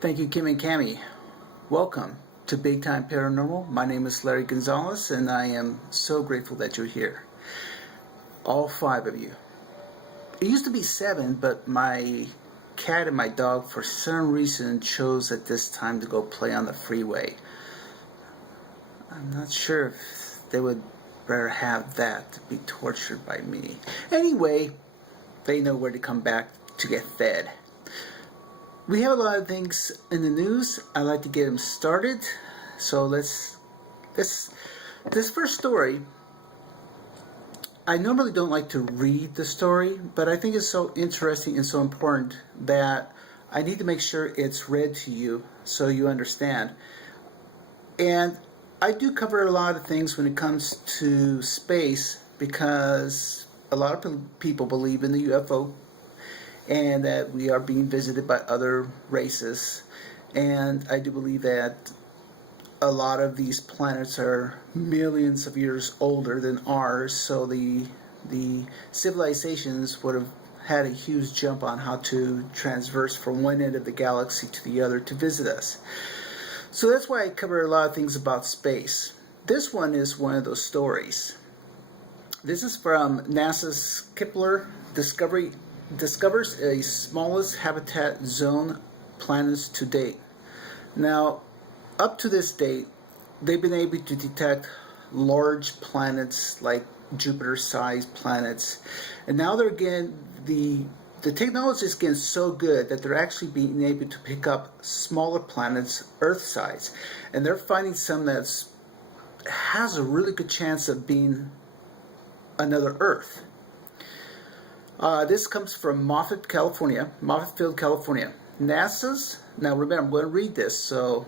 Thank you, Kim and Cami. Welcome to Big Time Paranormal. My name is Larry Gonzalez, and I am so grateful that you're here. All five of you. It used to be seven, but my cat and my dog, for some reason, chose at this time to go play on the freeway. I'm not sure if they would rather have that to be tortured by me. Anyway, they know where to come back to get fed. We have a lot of things in the news. I'd like to get them started. So this first story, I normally don't like to read the story, but I think it's so interesting and so important that I need to make sure it's read to you so you understand. And I do cover a lot of things when it comes to space because a lot of people believe in the UFO and that we are being visited by other races. And I do believe that a lot of these planets are millions of years older than ours, so the civilizations would have had a huge jump on how to transverse from one end of the galaxy to the other to visit us. So that's why I cover a lot of things about space. This one is one of those stories. This is from NASA's Kepler discovers a smallest habitat zone planets to date. Now, up to this date, they've been able to detect large planets like Jupiter-sized planets, and now they're getting the technology is getting so good that they're actually being able to pick up smaller planets, Earth-size, and they're finding some that has a really good chance of being another Earth. This comes from Moffett, California, Moffittfield, California. Now remember, I'm going to read this. So,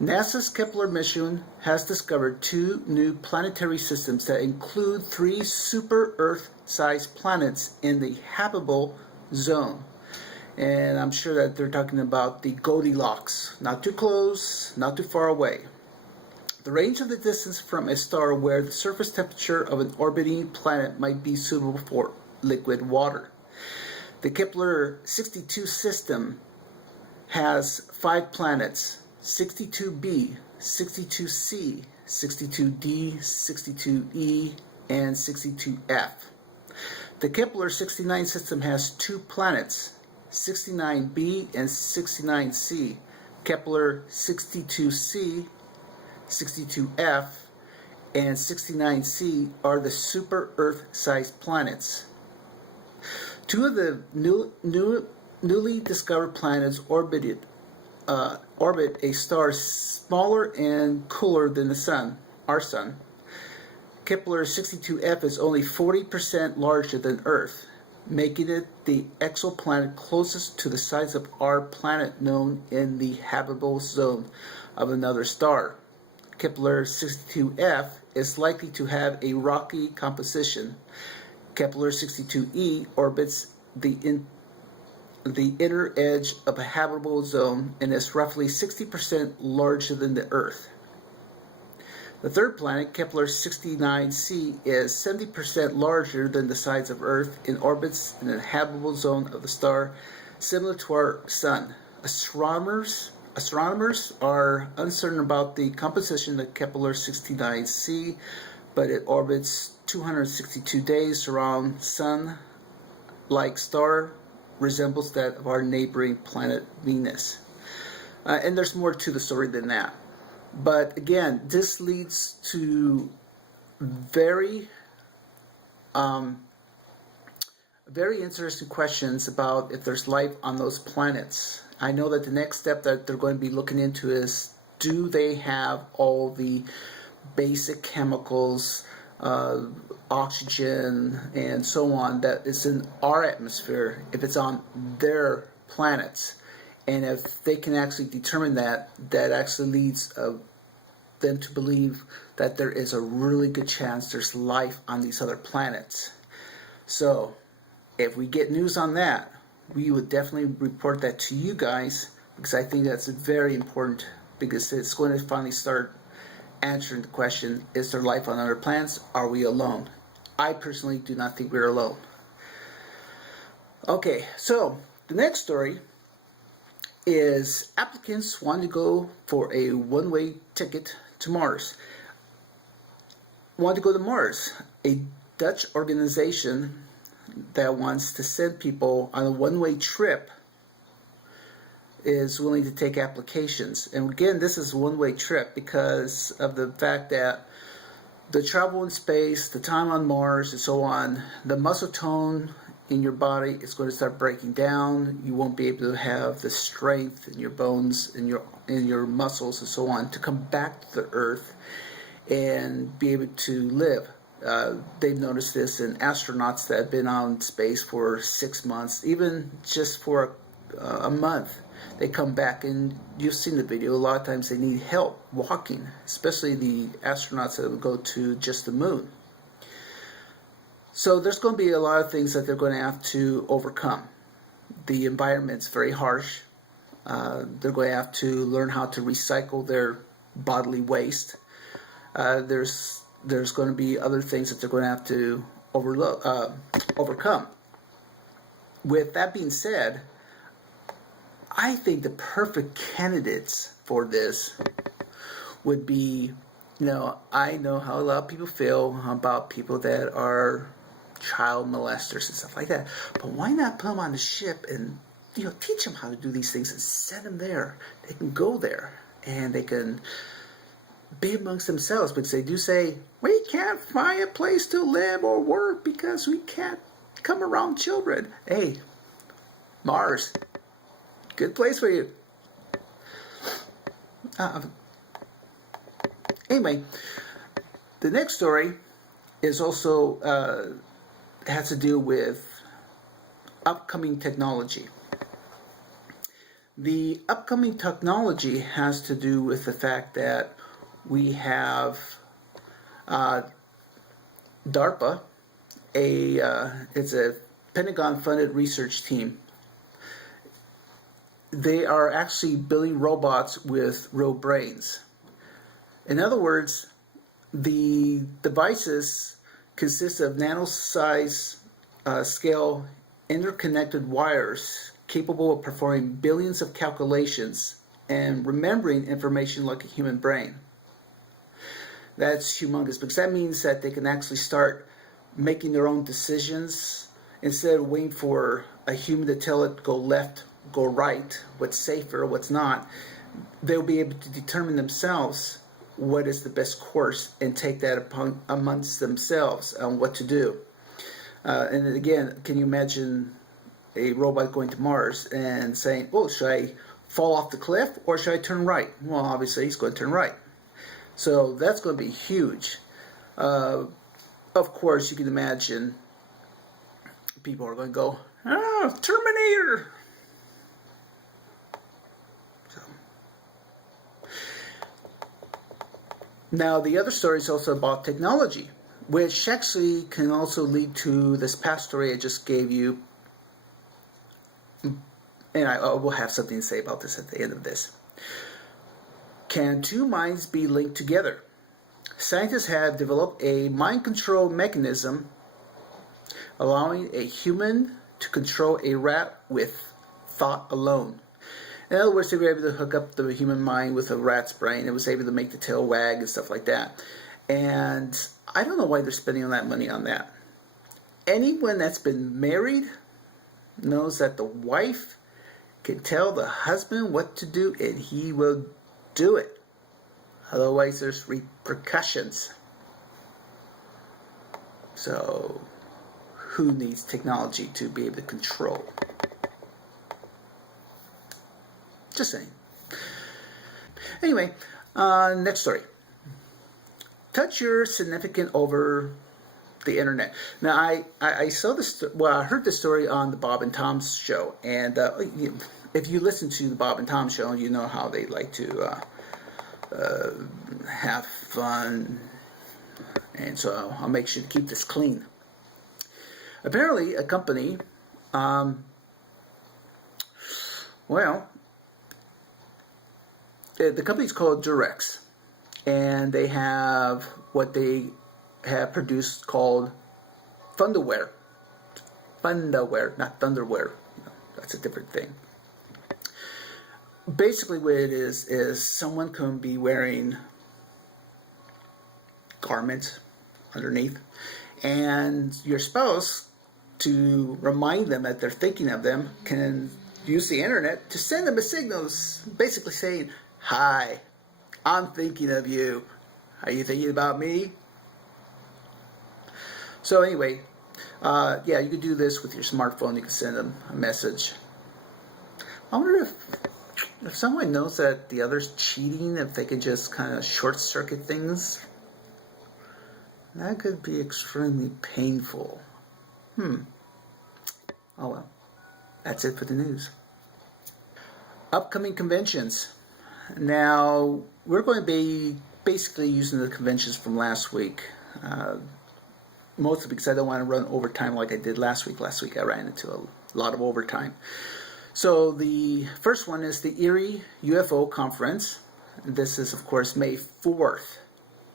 NASA's Kepler mission has discovered two new planetary systems that include three super Earth-sized planets in the habitable zone. And I'm sure that they're talking about the Goldilocks. Not too close, not too far away. The range of the distance from a star where the surface temperature of an orbiting planet might be suitable for liquid water. The Kepler 62 system has 5 planets: 62b, 62c, 62d, 62e, and 62f. The Kepler 69 system has 2 planets, 69b and 69c. Kepler 62c, 62f, and 69c are the super Earth-sized planets. 2 of the newly discovered planets orbit a star smaller and cooler than the Sun, our Sun. Kepler 62f is only 40% larger than Earth, making it the exoplanet closest to the size of our planet known in the habitable zone of another star. Kepler 62f is likely to have a rocky composition. Kepler 62e orbits the inner edge of a habitable zone and is roughly 60% larger than the Earth. The third planet, Kepler 69c, is 70% larger than the size of Earth and orbits in the habitable zone of the star, similar to our Sun. Astronomers are uncertain about the composition of Kepler 69c, but it orbits 262 days around Sun-like star, resembles that of our neighboring planet Venus. And there's more to the story than that. But again, this leads to very interesting questions about if there's life on those planets. I know that the next step that they're going to be looking into is, do they have all the basic chemicals, oxygen, and so on that is in our atmosphere if it's on their planets? And if they can actually determine that, that actually leads them to believe that there is a really good chance there's life on these other planets. So if we get news on that, we would definitely report that to you guys, because I think that's very important, because it's going to finally start answering the question, is there life on other planets? Are we alone? I personally do not think we're alone. Okay, so the next story is applicants want to go for a one-way ticket to Mars. Want to go to Mars. A Dutch organization that wants to send people on a one-way trip is willing to take applications. And again, this is a one-way trip because of the fact that the travel in space, the time on Mars, and so on, the muscle tone in your body is going to start breaking down. You won't be able to have the strength in your bones and your muscles and so on to come back to the Earth and be able to live. They've noticed this in astronauts that have been on space for 6 months, even just for a month. They come back, and you've seen the video. A lot of times they need help walking, especially the astronauts that will go to just the moon. So there's going to be a lot of things that they're going to have to overcome. The environment's very harsh. They're going to have to learn how to recycle their bodily waste. There's going to be other things that they're going to have to overcome. With that being said, I think the perfect candidates for this would be, I know how a lot of people feel about people that are child molesters and stuff like that, but why not put them on the ship and, teach them how to do these things and send them there? They can go there and they can be amongst themselves, because they do say, we can't find a place to live or work because we can't come around children. Hey, Mars, good place for you. Anyway, the next story is also has to do with upcoming technology. The upcoming technology has to do with the fact that we have DARPA, it's a Pentagon-funded research team. They are actually building robots with real brains. In other words, the devices consist of nano-size scale interconnected wires capable of performing billions of calculations and remembering information like a human brain. That's humongous, because that means that they can actually start making their own decisions instead of waiting for a human to tell it go left, go right, what's safer, what's not. They'll be able to determine themselves what is the best course and take that amongst themselves on what to do. And again, can you imagine a robot going to Mars and saying, oh, should I fall off the cliff or should I turn right? Well, obviously he's going to turn right. So that's going to be huge. Of course, you can imagine people are going to go, Terminator! So. Now, the other story is also about technology, which actually can also lead to this past story I just gave you. And I will have something to say about this at the end of this. Can two minds be linked together? Scientists have developed a mind control mechanism allowing a human to control a rat with thought alone. In other words, they were able to hook up the human mind with a rat's brain. It was able to make the tail wag and stuff like that. And I don't know why they're spending all that money on that. Anyone that's been married knows that the wife can tell the husband what to do and he will do it. Otherwise, there's repercussions. So, who needs technology to be able to control? Just saying. Anyway, next story. Touch your significant over the internet. Now, I saw this. Well, I heard this story on the Bob and Tom's show, and if you listen to the Bob and Tom show, you know how they like to have fun, and so I'll make sure to keep this clean. Apparently, a company, the company's called Durex, and they have what they have produced called Thunderwear. Thunderwear, not Thunderwear. That's a different thing. basically what it is someone can be wearing garments underneath, and your spouse, to remind them that they're thinking of them, can use the internet to send them a signal basically saying, hi, I'm thinking of you. Are you thinking about me? So anyway, yeah, you can do this with your smartphone. You can send them a message. I wonder if someone knows that the other's cheating, if they could just kind of short circuit things. That could be extremely painful. Oh well. That's it for the news. Upcoming conventions. Now, we're going to be basically using the conventions from last week. Mostly because I don't want to run overtime like I did last week. Last week I ran into a lot of overtime. So the first one is the Erie UFO Conference. This is, of course, May 4th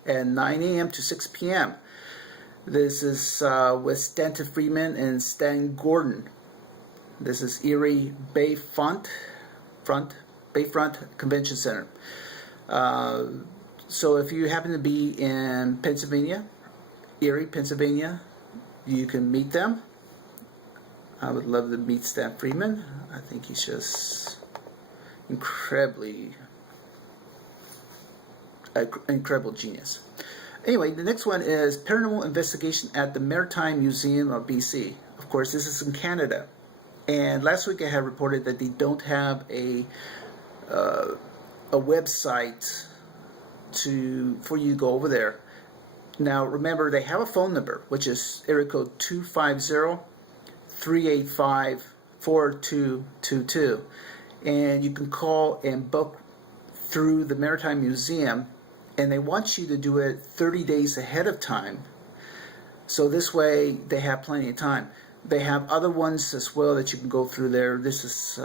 at 9 a.m. to 6 p.m. This is with Stanton Friedman and Stan Gordon. This is Erie Bayfront Convention Center. So if you happen to be in Pennsylvania, Erie, Pennsylvania, you can meet them. I would love to meet Stan Friedman. I think he's just incredible genius. Anyway, the next one is Paranormal Investigation at the Maritime Museum of BC. Of course, this is in Canada. And last week I had reported that they don't have a website for you to go over there. Now remember, they have a phone number, which is area code 250-385-4222, and you can call and book through the Maritime Museum, and they want you to do it 30 days ahead of time, so this way they have plenty of time. They have other ones as well that you can go through there. This is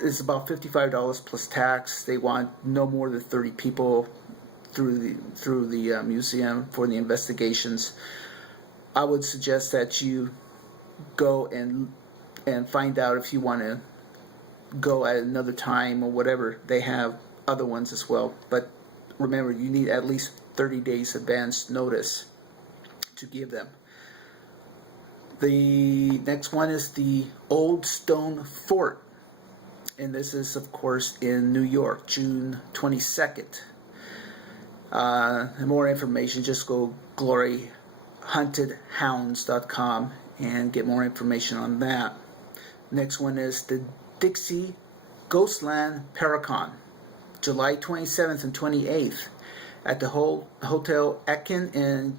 it's about $55 plus tax. They want no more than 30 people through the museum for the investigations. I would suggest that you go and find out if you want to go at another time or whatever. They have other ones as well, but remember, you need at least 30 days advance notice to give them. The next one is the Old Stone Fort, and this is, of course, in New York, June 22nd. And more information, just go gloryhuntedhounds.com and get more information on that. Next one is the Dixie Ghostland Paracon, July 27th and 28th at the Hotel Atkin and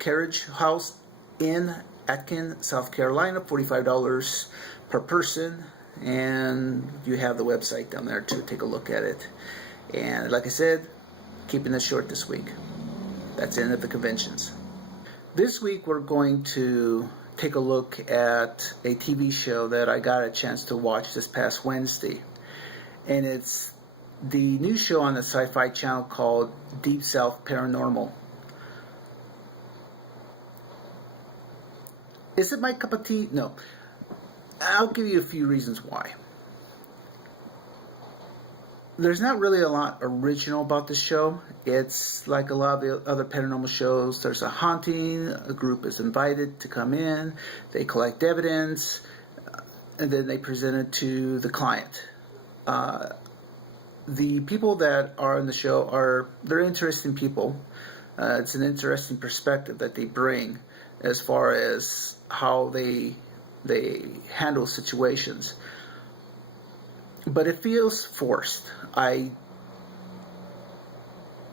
Carriage House in Atkin, South Carolina, $45 per person, and you have the website down there to take a look at it. And like I said, keeping it short this week. That's the end of the conventions. This week we're going to take a look at a TV show that I got a chance to watch this past Wednesday, and it's the new show on the Sci-Fi Channel called Deep South Paranormal. Is it my cup of tea? No. I'll give you a few reasons why. There's not really a lot original about this show. It's like a lot of the other paranormal shows. There's a haunting, a group is invited to come in, they collect evidence, and then they present it to the client. The people that are in the show they're interesting people. It's an interesting perspective that they bring as far as how they handle situations. But it feels forced. I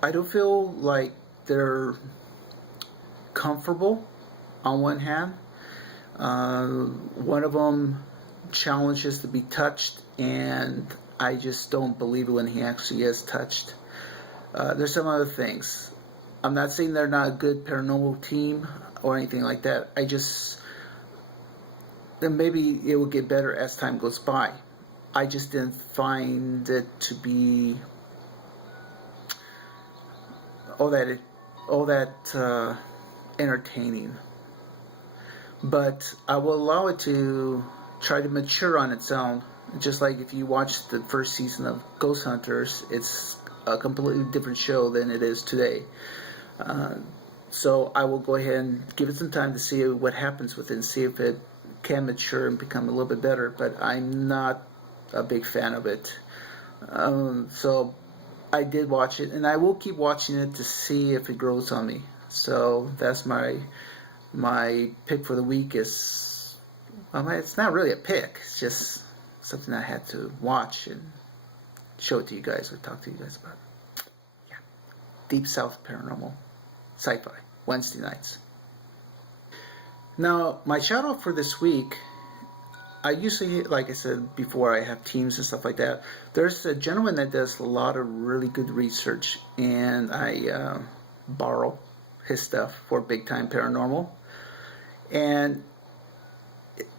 don't feel like they're comfortable on one hand. One of them challenges to be touched, and I just don't believe it when he actually is touched. There's some other things. I'm not saying they're not a good paranormal team or anything like that. Then maybe it will get better as time goes by. I just didn't find it to be all that entertaining. But I will allow it to try to mature on its own Just like if you watch the first season of Ghost Hunters, it's a completely different show than it is today. So I will go ahead and give it some time to see what happens with it and see if it can mature and become a little bit better. But I'm not a big fan of it. So I did watch it, and I will keep watching it to see if it grows on me. So that's my pick for the week. Is well, it's not really a pick. It's just something I had to watch and show it to you guys or talk to you guys about. Yeah, Deep South Paranormal Sci-Fi Wednesday nights. Now my shout out for this week. I usually, like I said before, I have teams and stuff like that. There's a gentleman that does a lot of really good research, and I borrow his stuff for Big Time Paranormal.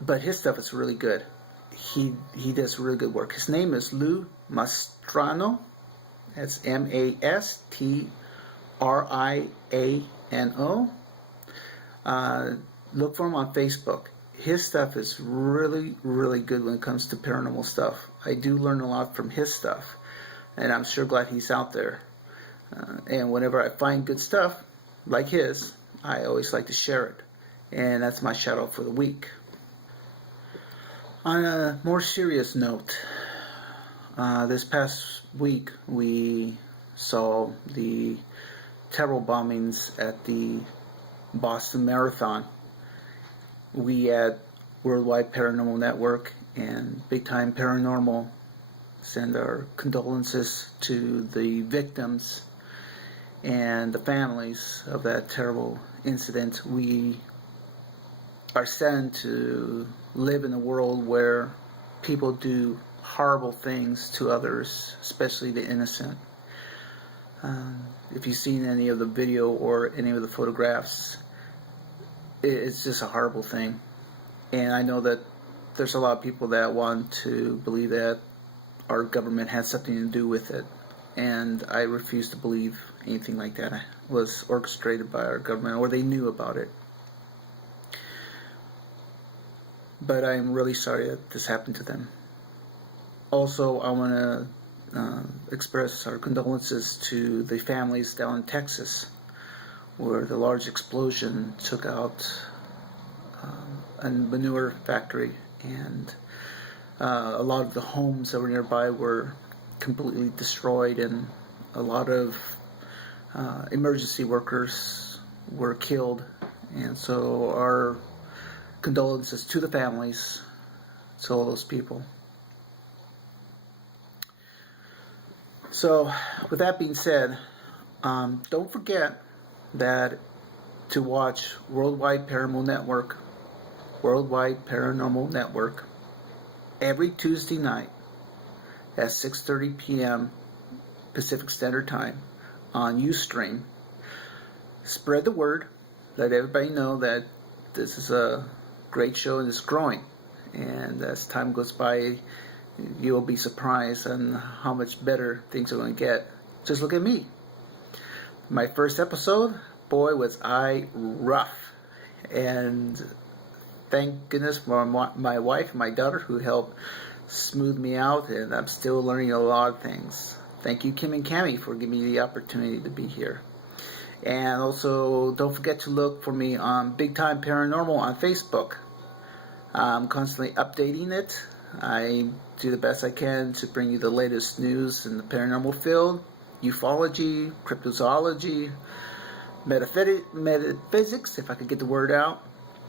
But his stuff is really good. He does really good work. His name is Lou Mastrano. That's Mastriano. Look for him on Facebook. His stuff is really, really good when it comes to paranormal stuff. I do learn a lot from his stuff, and I'm sure glad he's out there. And whenever I find good stuff like his, I always like to share it. And that's my shout out for the week. On a more serious note, this past week we saw the terrible bombings at the Boston Marathon. We at Worldwide Paranormal Network and Big Time Paranormal send our condolences to the victims and the families of that terrible incident. We are saddened to live in a world where people do horrible things to others, especially the innocent. If you've seen any of the video or any of the photographs, it's just a horrible thing. And I know that there's a lot of people that want to believe that our government had something to do with it. And I refuse to believe anything like that was orchestrated by our government or they knew about it. But I'm really sorry that this happened to them. Also, I want to express our condolences to the families down in Texas, where the large explosion took out a manure factory, and a lot of the homes that were nearby were completely destroyed, and a lot of emergency workers were killed. And so our condolences to the families, to all those people. So with that being said, don't forget that to watch Worldwide Paranormal Network every Tuesday night at 6:30 p.m. Pacific Standard Time on Ustream. Spread the word. Let everybody know that this is a great show and it's growing. And as time goes by, you'll be surprised on how much better things are going to get. Just look at me. My first episode, boy, was I rough. And thank goodness for my wife and my daughter who helped smooth me out, and I'm still learning a lot of things. Thank you, Kim and Cami, for giving me the opportunity to be here. And also, don't forget to look for me on Big Time Paranormal on Facebook. I'm constantly updating it. I do the best I can to bring you the latest news in the paranormal field, ufology, cryptozoology, metaphysics, if I could get the word out,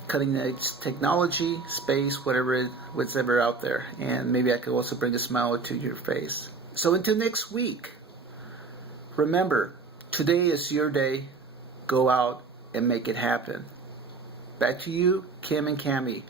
cutting edge technology, space, what's ever out there. And maybe I could also bring a smile to your face. So until next week, remember, today is your day. Go out and make it happen. Back to you, Kim and Cami.